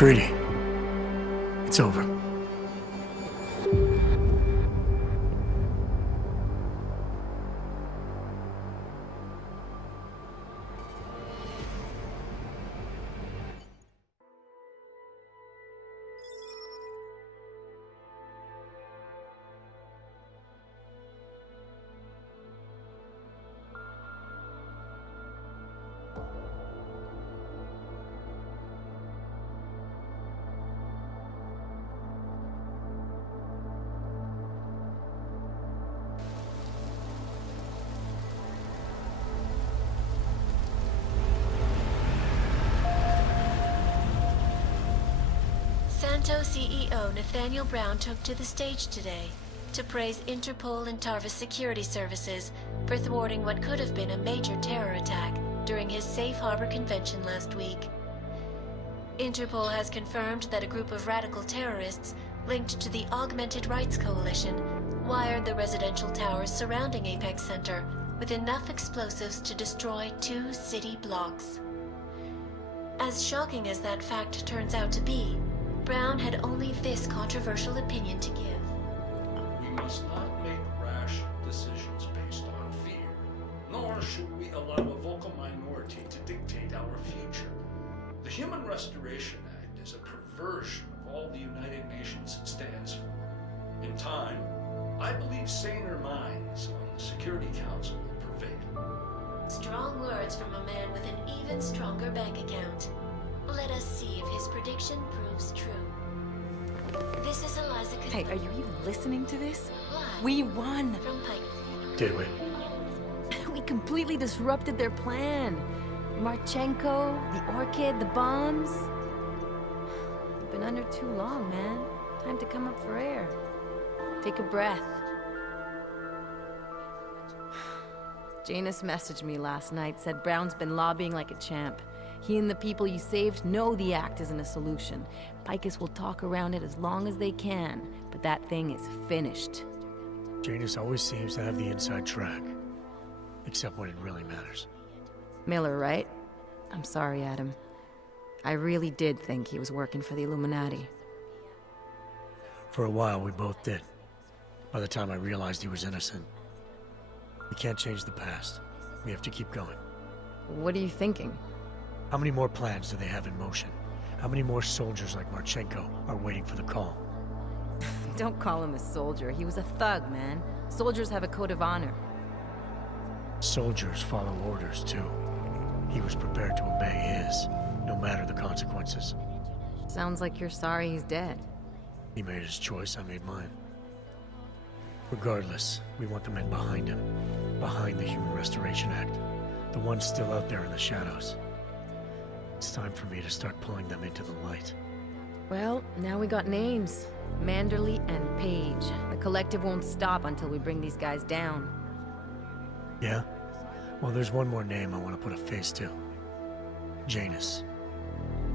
Greedy. It's over. Santo CEO Nathaniel Brown took to the stage today to praise Interpol and Tarvis security services for thwarting what could have been a major terror attack during his safe harbor convention last week. Interpol has confirmed that a group of radical terrorists linked to the Augmented Rights Coalition wired the residential towers surrounding Apex Center with enough explosives to destroy 2 city blocks. As shocking as that fact turns out to be, Brown had only this controversial opinion to give. We must not make rash decisions based on fear, nor should we allow a vocal minority to dictate our future. The Human Restoration Act is a perversion of all the United Nations stands for. In time, I believe saner minds on the Security Council will prevail. Strong words from a man with an even stronger bank account. Let us see if his prediction proves true. This is Eliza Cathedral. Hey, are you even listening to this? Live We won! from Pike. Did we? We completely disrupted their plan. Marchenko, the Orchid, the bombs. You've been under too long, man. Time to come up for air. Take a breath. Janus messaged me last night, said Brown's been lobbying like a champ. He and the people you saved know the act isn't a solution. Picus will talk around it as long as they can, but that thing is finished. Janus always seems to have the inside track. Except when it really matters. Miller, right? I'm sorry, Adam. I really did think he was working for the Illuminati. For a while, we both did. By the time I realized he was innocent. We can't change the past. We have to keep going. What are you thinking? How many more plans do they have in motion? How many more soldiers like Marchenko are waiting for the call? Don't call him a soldier. He was a thug, man. Soldiers have a code of honor. Soldiers follow orders, too. He was prepared to obey his, no matter the consequences. Sounds like you're sorry he's dead. He made his choice, I made mine. Regardless, we want the men behind him. Behind the Human Restoration Act. The ones still out there in the shadows. It's time for me to start pulling them into the light. Well, now we got names. Manderley and Page. The collective won't stop until we bring these guys down. Yeah? Well, there's one more name I want to put a face to. Janus.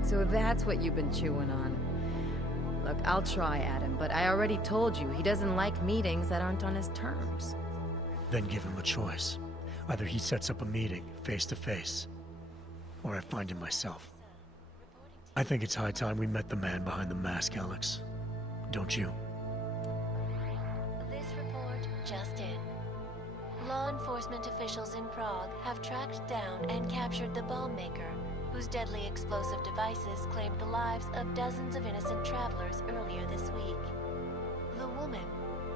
So that's what you've been chewing on. Look, I'll try, Adam, but I already told you he doesn't like meetings that aren't on his terms. Then give him a choice. Either he sets up a meeting, face to face, or I find him myself. I think it's high time we met the man behind the mask, Alex. Don't you? This report just in. Law enforcement officials in Prague have tracked down and captured the bomb maker, whose deadly explosive devices claimed the lives of dozens of innocent travelers earlier this week. The woman,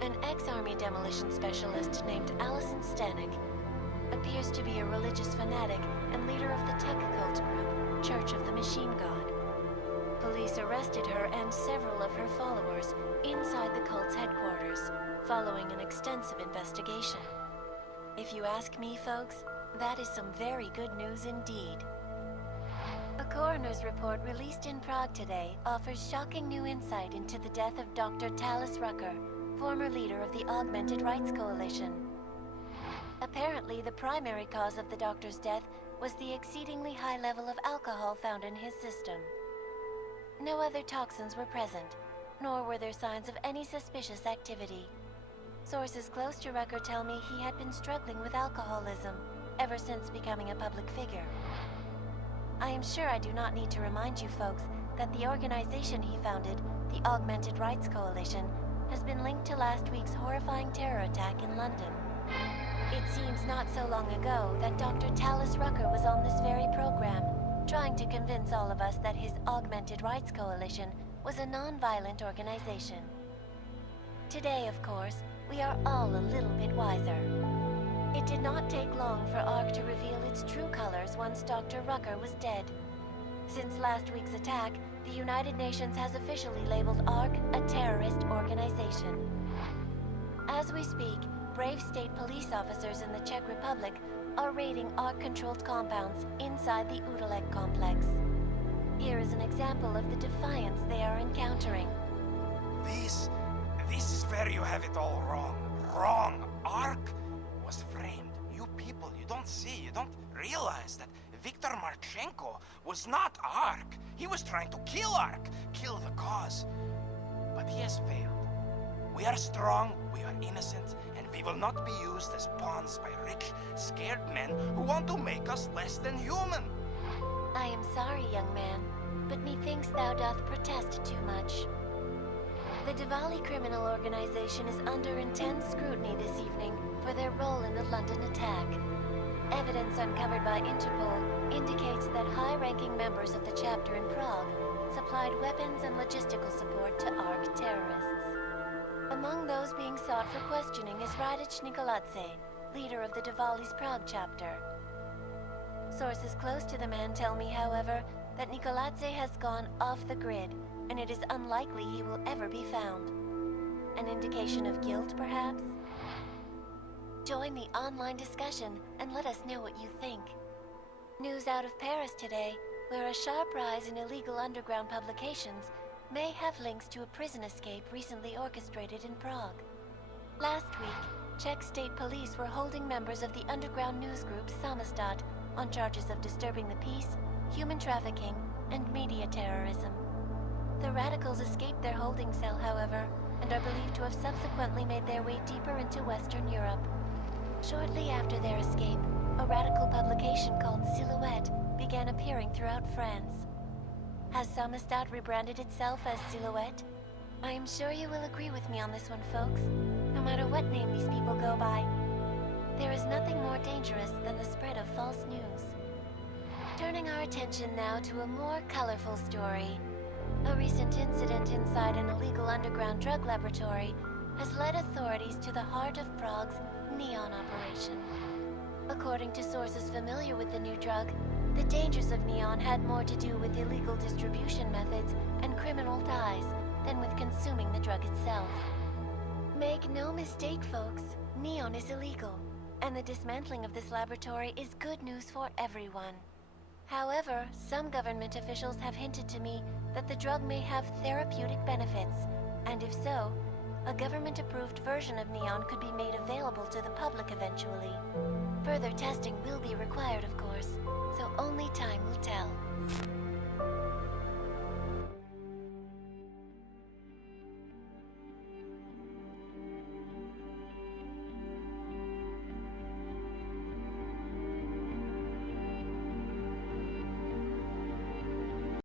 an ex-army demolition specialist named Allison Stanek, appears to be a religious fanatic and leader of the tech cult group, Church of the Machine God. Police arrested her and several of her followers inside the cult's headquarters, following an extensive investigation. If you ask me, folks, that is some very good news indeed. A coroner's report released in Prague today offers shocking new insight into the death of Dr. Talis Rucker, former leader of the Augmented Rights Coalition. Apparently, the primary cause of the doctor's death was the exceedingly high level of alcohol found in his system. No other toxins were present, nor were there signs of any suspicious activity. Sources close to Rucker tell me he had been struggling with alcoholism ever since becoming a public figure. I am sure I do not need to remind you folks that the organization he founded, the Augmented Rights Coalition, has been linked to last week's horrifying terror attack in London. It seems not so long ago that Dr. Tallis Rucker was on this very program, trying to convince all of us that his Augmented Rights Coalition was a non-violent organization. Today, of course, we are all a little bit wiser. It did not take long for ARC to reveal its true colors once Dr. Rucker was dead. Since last week's attack, the United Nations has officially labeled ARC a terrorist organization. As we speak, brave state police officers in the Czech Republic are raiding ARC-controlled compounds inside the Udalek complex. Here is an example of the defiance they are encountering. This is where you have it all wrong. Wrong. ARC was framed. You people, you don't see, you don't realize that Viktor Marchenko was not ARC. He was trying to kill ARC, kill the cause. But he has failed. We are strong, we are innocent, and we will not be used as pawns by rich, scared men who want to make us less than human. I am sorry, young man, but methinks thou doth protest too much. The Diwali criminal organization is under intense scrutiny this evening for their role in the London attack. Evidence uncovered by Interpol indicates that high-ranking members of the chapter in Prague supplied weapons and logistical support to ARC terrorists. Among those being sought for questioning is Radic Nikoladze, leader of the Diwali's Prague chapter. Sources close to the man tell me, however, that Nikoladze has gone off the grid, and it is unlikely he will ever be found. An indication of guilt, perhaps? Join the online discussion and let us know what you think. News out of Paris today, where a sharp rise in illegal underground publications may have links to a prison escape recently orchestrated in Prague. Last week, Czech state police were holding members of the underground news group Samostat on charges of disturbing the peace, human trafficking, and media terrorism. The radicals escaped their holding cell, however, and are believed to have subsequently made their way deeper into Western Europe. Shortly after their escape, a radical publication called Silhouette began appearing throughout France. Has Samostat rebranded itself as Silhouette? I am sure you will agree with me on this one, folks, no matter what name these people go by. There is nothing more dangerous than the spread of false news. Turning our attention now to a more colorful story. A recent incident inside an illegal underground drug laboratory has led authorities to the heart of Prague's Neon operation. According to sources familiar with the new drug, the dangers of Neon had more to do with illegal distribution methods and criminal ties than with consuming the drug itself. Make no mistake, folks, Neon is illegal, and the dismantling of this laboratory is good news for everyone. However, some government officials have hinted to me that the drug may have therapeutic benefits, and if so, a government-approved version of Neon could be made available to the public eventually. Further testing will be required, of course, so only time will tell.